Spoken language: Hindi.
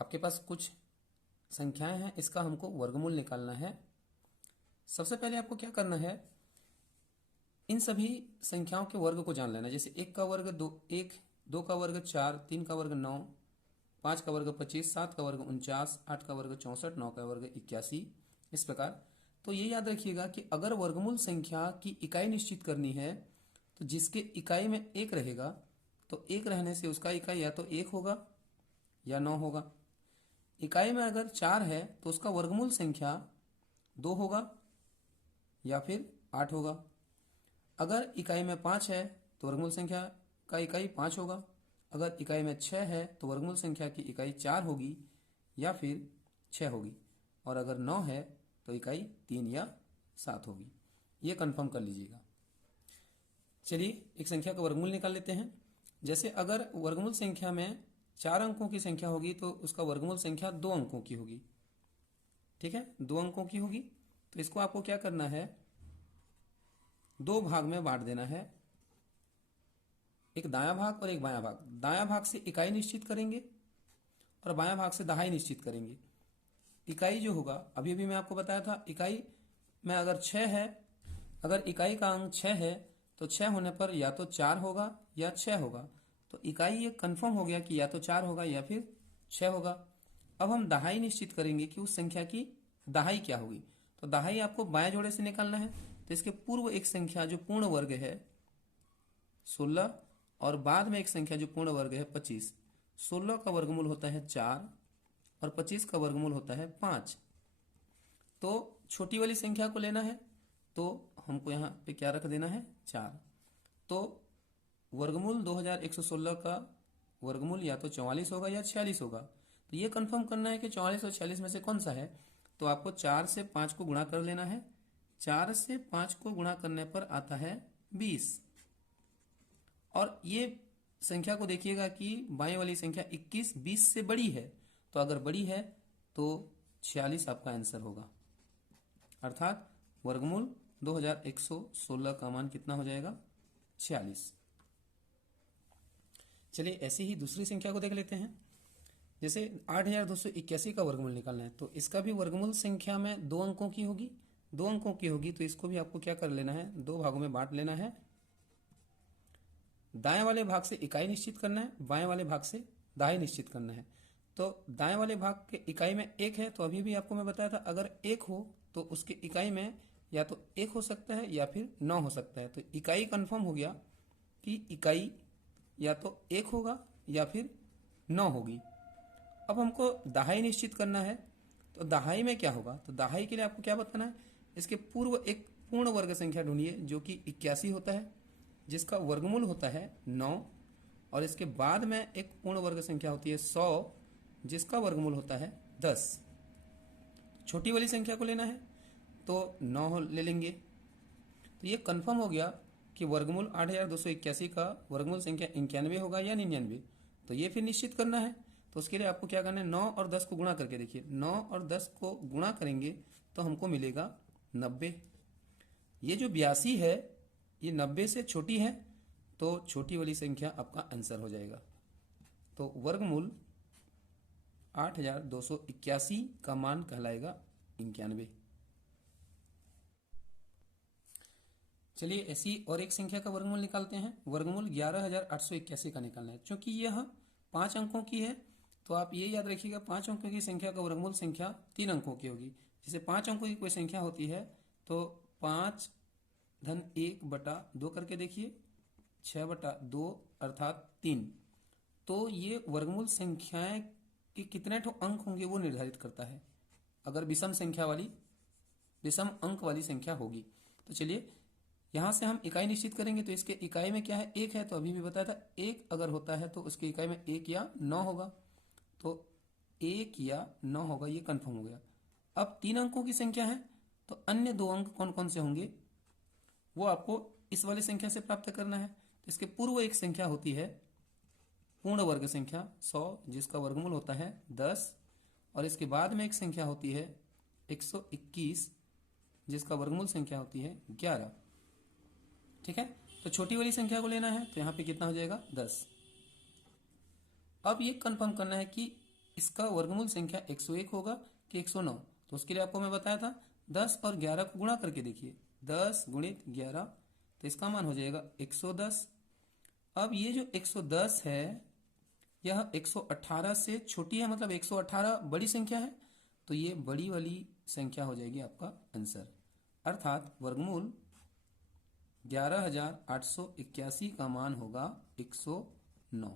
आपके पास कुछ संख्याएं हैं, इसका हमको वर्गमूल निकालना है। सबसे पहले आपको क्या करना है, इन सभी संख्याओं के वर्ग को जान लेना। जैसे 1 का वर्ग 2, 1, 2 का वर्ग 4, 3 का वर्ग 9, 5 का वर्ग 25, 7 का वर्ग 49, 8 का वर्ग 64, 9 का वर्ग 81, इस प्रकार। तो ये याद रखिएगा कि अगर वर्गमूल संख्या की इकाई निश्चित करनी है तो जिसके इकाई में 1 रहेगा, तो 1 रहने से उसका इकाई या तो 1 होगा या 9 होगा। इकाई में अगर 4 है तो उसका वर्गमूल संख्या 2 होगा या फिर 8 होगा। अगर इकाई में 5 है तो वर्गमूल संख्या का इकाई 5 होगा। अगर इकाई में 6 है तो वर्गमूल संख्या की इकाई 4 होगी या फिर 6 होगी। और अगर 9 है तो इकाई 3 या 7 होगी। ये कंफर्म कर लीजिएगा। चलिए एक संख्या का वर्गमूल निकाल लेते हैं। जैसे अगर वर्गमूल संख्या में 4 अंकों की संख्या होगी तो उसका वर्गमूल संख्या 2 अंकों की होगी। ठीक है, 2 अंकों की होगी। तो इसको आपको क्या करना है, 2 भाग में बांट देना है, एक दायां भाग और एक बायां भाग। दायां भाग से इकाई निश्चित करेंगे और बायां भाग से दहाई निश्चित करेंगे। इकाई जो होगा, अभी भी मैं आपको बताया था, इकाई में अगर 6 है, अगर इकाई का अंक 6 है तो 6 होने पर या तो 4 होगा या 6 होगा। तो इकाई ये कंफर्म हो गया कि या तो 4 होगा या फिर 6 होगा। अब हम दहाई निश्चित करेंगे कि उस संख्या की दहाई क्या होगी। तो दहाई आपको बाएं जोड़े से निकालना है। तो इसके पूर्व एक संख्या जो पूर्ण वर्ग है 16 और बाद में एक संख्या जो पूर्ण वर्ग है 25। 16 का वर्गमूल होता है 4 और 25 का वर्गमूल होता है 5। तो छोटी वाली संख्या को लेना है तो हमको यहाँ पे क्या रख देना है, 4। तो वर्गमूल 2116 का वर्गमूल या तो 44 होगा या 46 होगा। तो ये कंफर्म करना है कि 44 और 46 में से कौन सा है। तो आपको 4 से 5 को गुणा कर लेना है। 4 से 5 को गुणा करने पर आता है 20। और ये संख्या को देखिएगा कि बाएं वाली संख्या 21 20 से बड़ी है। तो अगर बड़ी है तो 46 आपका आंसर होगा। अर्थात वर्गमूल 2116 का मान कितना हो जाएगा, 46। चलिए ऐसी ही दूसरी संख्या को देख लेते हैं। जैसे 8281 का वर्गमूल निकालना है तो इसका भी वर्गमूल संख्या में 2 अंकों की होगी। 2 अंकों की होगी तो इसको भी आपको क्या कर लेना है, 2 भागों में बांट लेना है। दाएं वाले भाग से इकाई निश्चित करना है, बाएं वाले भाग से दहाई निश्चित करना है। तो दाएं वाले भाग के इकाई में 1 है तो अभी भी आपको मैं बताया था, अगर 1 हो तो उसके इकाई में या तो 1 हो सकता है या फिर 9 हो सकता है। तो इकाई कंफर्म हो गया कि इकाई या तो 1 होगा या फिर 9 होगी। अब हमको दहाई निश्चित करना है। तो दहाई में क्या होगा, तो दहाई के लिए आपको क्या बताना है, इसके पूर्व एक पूर्ण वर्ग संख्या ढूंढिए जो कि 81 होता है, जिसका वर्गमूल होता है 9। और इसके बाद में एक पूर्ण वर्ग संख्या होती है 100, जिसका वर्गमूल होता है 10। छोटी वाली संख्या को लेना है तो 9 ले लेंगे। तो ये कंफर्म हो गया कि वर्गमूल 8281 का वर्गमूल संख्या 91 होगा या 99। तो ये फिर निश्चित करना है। तो उसके लिए आपको क्या करना है, 9 और 10 को गुणा करके देखिए। 9 और 10 को गुणा करेंगे तो हमको मिलेगा 90। ये जो 82 है ये 90 से छोटी है तो छोटी वाली संख्या आपका आंसर हो जाएगा। तो वर्गमूल 8281 का मान कहलाएगा 91। चलिए ऐसी और एक संख्या का वर्गमूल निकालते हैं। वर्गमूल 11881 का निकालना है। चूंकि यह 5 अंकों की है तो आप ये याद रखिएगा, 5 अंकों की संख्या का वर्गमूल संख्या 3 अंकों की होगी। जैसे 5 अंकों की कोई संख्या होती है तो 5 धन 1/2 करके देखिए, 6/2 अर्थात 3। तो ये वर्गमूल संख्याएं कि कितने ठो अंक होंगे वो निर्धारित करता है, अगर विषम अंक वाली संख्या होगी। तो चलिए यहां से हम इकाई निश्चित करेंगे। तो इसके इकाई में क्या है, 1 है। तो अभी भी बताया था 1 अगर होता है तो उसकी इकाई में 1 या 9 होगा। तो 1 या 9 होगा, ये कंफर्म हो गया। अब 3 अंकों की संख्या है तो अन्य 2 अंक कौन कौन से होंगे वो आपको इस वाली संख्या से प्राप्त करना है। तो इसके पूर्व एक संख्या होती है पूर्ण वर्ग संख्या 100, जिसका वर्गमूल होता है 10। और इसके बाद में एक संख्या होती है 121, जिसका वर्गमूल संख्या होती है 11। ठीक है, तो छोटी वाली संख्या को लेना है तो यहाँ पे कितना हो जाएगा, 10। अब ये कंफर्म करना है कि इसका वर्गमूल संख्या 101 होगा कि 109। तो उसके लिए आपको मैं बताया था 10 और 11 को गुणा करके देखिए, 10 गुणित 11, तो इसका मान हो जाएगा 110। अब ये जो 110 है यह 118 से छोटी है, मतलब 118 बड़ी संख्या है, तो ये बड़ी वाली संख्या हो जाएगी आपका आंसर। अर्थात वर्गमूल 11,881 का मान होगा 109।